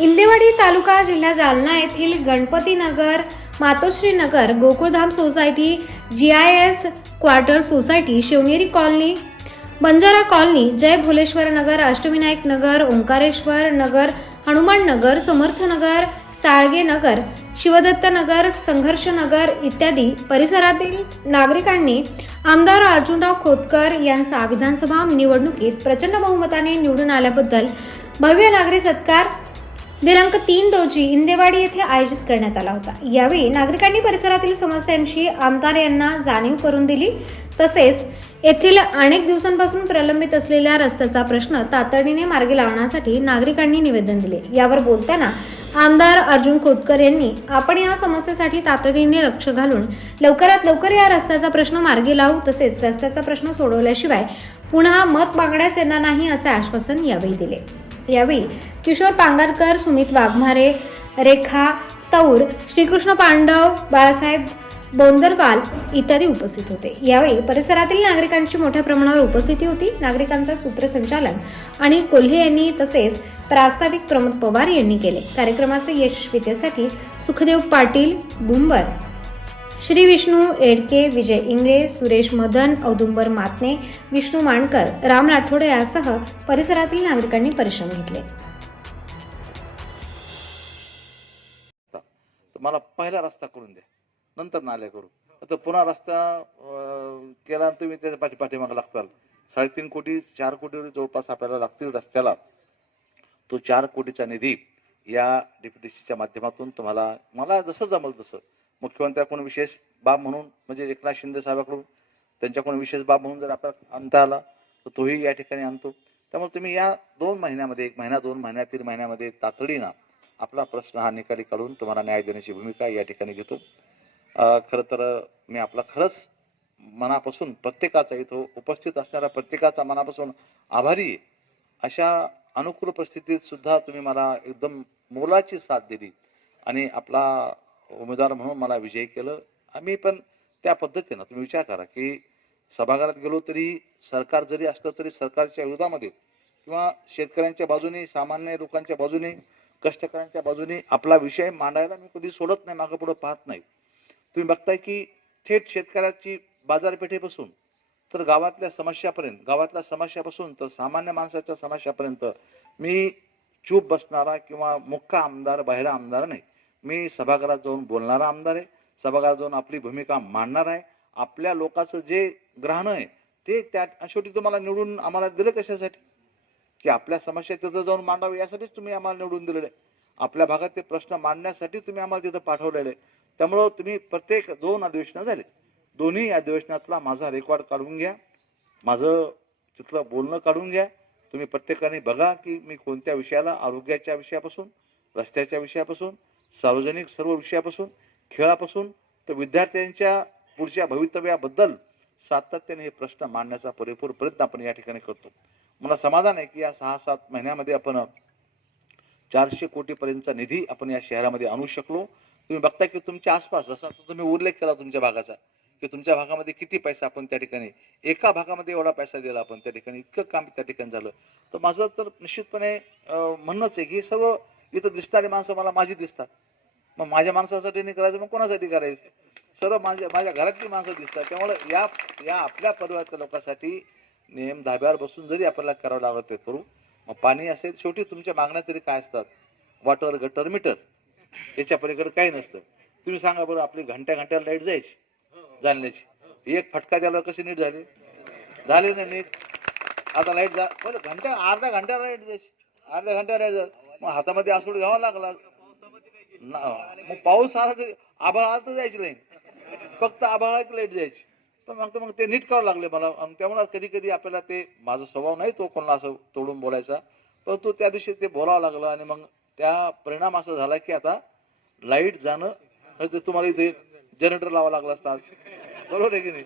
इंदेवाडी तालुका जिल्हा जालना येथील Ganpatinagar Matoshrinagar Gokuldham society G I S quarter society Shivneri colony Banjara colony Jai Bholeshwar Nagar Ashtavinayak Nagar Omkareshwar Nagar Hanuman Nagar Samarth Nagar Salge Nagar Shivdatta Nagar Sangharsh Nagar इत्यादी परिसरातील नागरिकांनी आमदार अर्जुनराव खोतकर यांचा विधानसभा निवडणुकीत प्रचंड बहुमताने निवडून आल्याबद्दल भव्य नागरी सत्कार दिनांक तीन रोजी इंदेवाडी येथे आयोजित करण्यात आला होता. यावेळी नागरिकांनी परिसरातील समस्यांची आमदार यांना जाणीव करून दिली. तसेच येथील अनेक दिवसांपासून प्रलंबित असलेल्या रस्त्याचा प्रश्न तातडीने मार्गी लावण्यासाठी नागरिकांनी निवेदन दिले. यावर बोलताना आमदार अर्जुन खोतकर यांनी आपण या समस्येसाठी तातडीने लक्ष घालून लवकरात लवकर या रस्त्याचा प्रश्न मार्गी लावू. तसेच रस्त्याचा प्रश्न सोडवल्याशिवाय पुन्हा मत मागण्यास येणार नाही असे आश्वासन यावेळी दिले. यावेळी किशोर पांगरकर सुमित वाघमारे रेखा तौर श्रीकृष्ण पांडव बाळासाहेब बोंदरवाल इत्यादी उपस्थित होते. यावेळी परिसरातील नागरिकांची मोठ्या प्रमाणावर उपस्थिती होती. नागरिकांचा सूत्रसंचालन आणि कोल्हे यांनी तसेच प्रास्ताविक प्रमोद पवार यांनी केले. कार्यक्रमाचे यशस्वीतेसाठी सुखदेव पाटील बुंबर श्री विष्णू एडके विजय इंगळे सुरेश मदन औदुंबर मातने विष्णू मांडकर राम राठोडे यासह परिसरातील नागरिकांनी परिश्रम घेतले. मला पहिला रस्ता करून द्या. नंतर नाल्या करू. आता पुन्हा रस्ता केला तुम्ही त्याच्या पाठी पाठीमागे लागताल. साडेतीन कोटी चार कोटी जवळपास आपल्याला लागतील रस्त्याला. तो चार कोटीचा निधी या डीपीडीसीच्या माध्यमातून तुम्हाला मला जसं जमल तसं मुख्यमंत्र्याकडून विशेष बाब म्हणून म्हणजे एकनाथ शिंदे साहेबाकडून त्यांच्याकडून विशेष बाब म्हणून जर आपल्याला आणता आला तर तोही या ठिकाणी आणतो. त्यामुळे तुम्ही या दोन महिन्यामध्ये एक महिना दोन महिन्या तीन महिन्यामध्ये तातडीनं आपला प्रश्न हा निकाली काढून तुम्हाला न्याय देण्याची भूमिका या ठिकाणी घेतो. खरं तर मी आपला खरंच मनापासून प्रत्येकाचा इथं उपस्थित असणाऱ्या प्रत्येकाचा मनापासून आभारी अशा अनुकूल परिस्थितीत सुद्धा तुम्ही मला एकदम मोलाची साथ दिली आणि आपला उमेदवार म्हणून मला विजयी केलं. आम्ही पण त्या पद्धतीनं तुम्ही विचार करा की सभागृहात गेलो तरी सरकार जरी असलं तरी सरकारच्या विरोधामध्ये किंवा शेतकऱ्यांच्या बाजूने सामान्य लोकांच्या बाजूने कष्टकऱ्यांच्या बाजूने आपला विषय मांडायला मी कधी सोडत नाही मागं पुढं पाहत नाही. तुम्ही बघताय की थेट शेतकऱ्याची बाजारपेठेपासून तर गावातल्या समस्यापर्यंत गावातल्या समस्यापासून तर सामान्य माणसाच्या समस्यापर्यंत मी चूप बसणारा किंवा मुख्य आमदार बाहेर आमदार नाही. मी सभागृहात जाऊन बोलणारा आमदार आहे. सभागृहात जाऊन आपली भूमिका मांडणार आहे. आपल्या लोकांचं जे ग्रहण आहे ते त्या शेवटी तुम्हाला निवडून आम्हाला दिलं कशासाठी? की आपल्या समस्या तिथं जाऊन मांडावे यासाठीच तुम्ही आम्हाला निवडून दिलेले आहे. आपल्या भागात ते प्रश्न मांडण्यासाठी तुम्ही आम्हाला तिथं पाठवलेले आहे. त्यामुळं तुम्ही प्रत्येक दोन अधिवेशनं झाले. दोन्ही अधिवेशनातला माझा रेकॉर्ड काढून घ्या. माझं तिथलं बोलणं काढून घ्या. तुम्ही प्रत्येकाने बघा की मी कोणत्या विषयाला आरोग्याच्या विषयापासून रस्त्याच्या विषयापासून सार्वजनिक सर्व विषयापासून खेळापासून तर विद्यार्थ्यांच्या पुढच्या भवितव्याबद्दल सातत्याने हे प्रश्न मांडण्याचा पुरेपूर प्रयत्न आपण या ठिकाणी करतो. मला समाधान आहे की या सहा सात महिन्यामध्ये आपण चारशे कोटीपर्यंतचा निधी आपण या शहरामध्ये आणू शकलो. तुम्ही बघता की तुमच्या आसपास जसा तुम्ही उल्लेख केला तुमच्या भागाचा की तुमच्या भागामध्ये किती पैसा आपण त्या ठिकाणी एका भागामध्ये एवढा पैसा दिला आपण त्या ठिकाणी इतकं काम त्या ठिकाणी झालं. तर माझं तर निश्चितपणे म्हणणंच आहे की सर्व इथं दिसणारी माणसं मला माझी दिसतात. मग माझ्या माणसासाठी नाही करायचं मग कोणासाठी करायचं? सर्व माझ्या माझ्या घरातली माणसं दिसतात. त्यामुळे या या आपल्या परिवारातल्या लोकांसाठी नेम धाब्यावर बसून जरी आपल्याला करावं लागलं ते करू. मग पाणी असेल शेवटी तुमच्या मागण्या तरी काय असतात? वॉटर गटर मीटर याच्या पलीकडे काही नसतं. तुम्ही सांगा बरं आपली घंट्या घंट्याला लाइट जायची जाणण्याची एक फटका द्यायला कशी नीट झाली? झाली ना नीट? आता लाइट जा बरं घंट्या अर्ध्या घंट्याला लाइट जायची. अर्ध्या घंट्याला लाइट जा. मग हातामध्ये आसूड घ्यावा लागला. ना- मग पाऊस आला तरी आभाळ आला तर जायची लाईन. फक्त आभाळात लाइट जायची. पण मग मग ते नीट करावं लागले मला. आणि त्यामुळे कधी कधी आपल्याला ते माझा स्वभाव नाही तो कोणाला असं तोडून बोलायचा. परंतु त्या दिवशी ते बोलावं लागलं आणि मग त्या परिणाम असा झाला की आता लाइट जाणं तुम्हाला इथे जनरेटर लावा लागला असता आज. बरोबर आहे की नाही?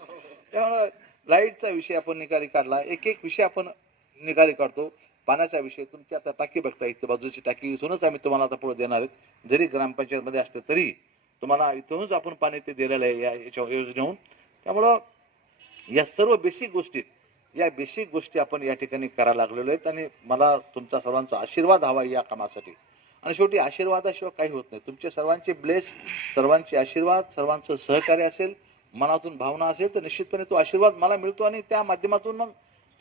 त्यामुळे लाईटचा विषय आपण निकाली काढला. एक एक विषय आपण निघाले काढतो. पाण्याचा विषय तुमची आता टाकी बघता इथं बाजूची टाकी. इथूनच आम्ही तुम्हाला आता पुढे देणार आहेत. जरी ग्रामपंचायतमध्ये असते तरी तुम्हाला इथूनच आपण पाणी ते दिलेलं आहे या याच्या योजनेहून. त्यामुळं या सर्व बेसिक गोष्टी या बेसिक गोष्टी आपण या ठिकाणी करायला लागलेलो आहेत आणि मला तुमचा सर्वांचा आशीर्वाद हवा या कामासाठी. आणि शेवटी आशीर्वादाशिवाय काही होत नाही. तुमचे सर्वांचे ब्लेस सर्वांचे आशीर्वाद सर्वांचं सहकार्य असेल मनातून भावना असेल तर निश्चितपणे तो आशीर्वाद मला मिळतो आणि त्या माध्यमातून मग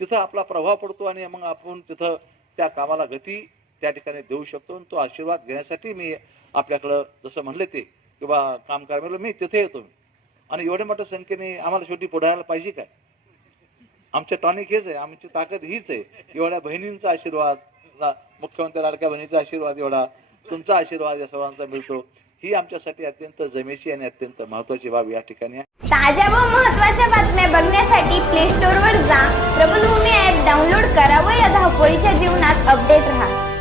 तिथं आपला प्रभाव पडतो आणि मग आपण तिथं त्या कामाला गती त्या ठिकाणी देऊ शकतो आणि तो आशीर्वाद घेण्यासाठी मी आपल्याकडं जसं म्हणले ते किंवा काम करायला मी तिथे येतो मी. आणि एवढ्या मोठ्या संख्येने आम्हाला शेवटी पुढायला पाहिजे काय? आमचं टॉनिक हेच आहे आमची ताकद हीच आहे. एवढ्या बहिणींचा आशीर्वाद मुख्यमंत्री लाडक्या बहिणीचा आशीर्वाद एवढा तुमचा आशीर्वाद या सर्वांचा मिळतो. ही आमच्यासाठी अत्यंत जमेची आणि अत्यंत महत्वाची बाब या ठिकाणी ताज्या व महत्त्वाच्या बातम्या बघण्यासाठी प्ले स्टोर वर जा. प्रबलभूमी ऍप डाउनलोड करा व या धावपळीच्या जीवनात अपडेट राहा.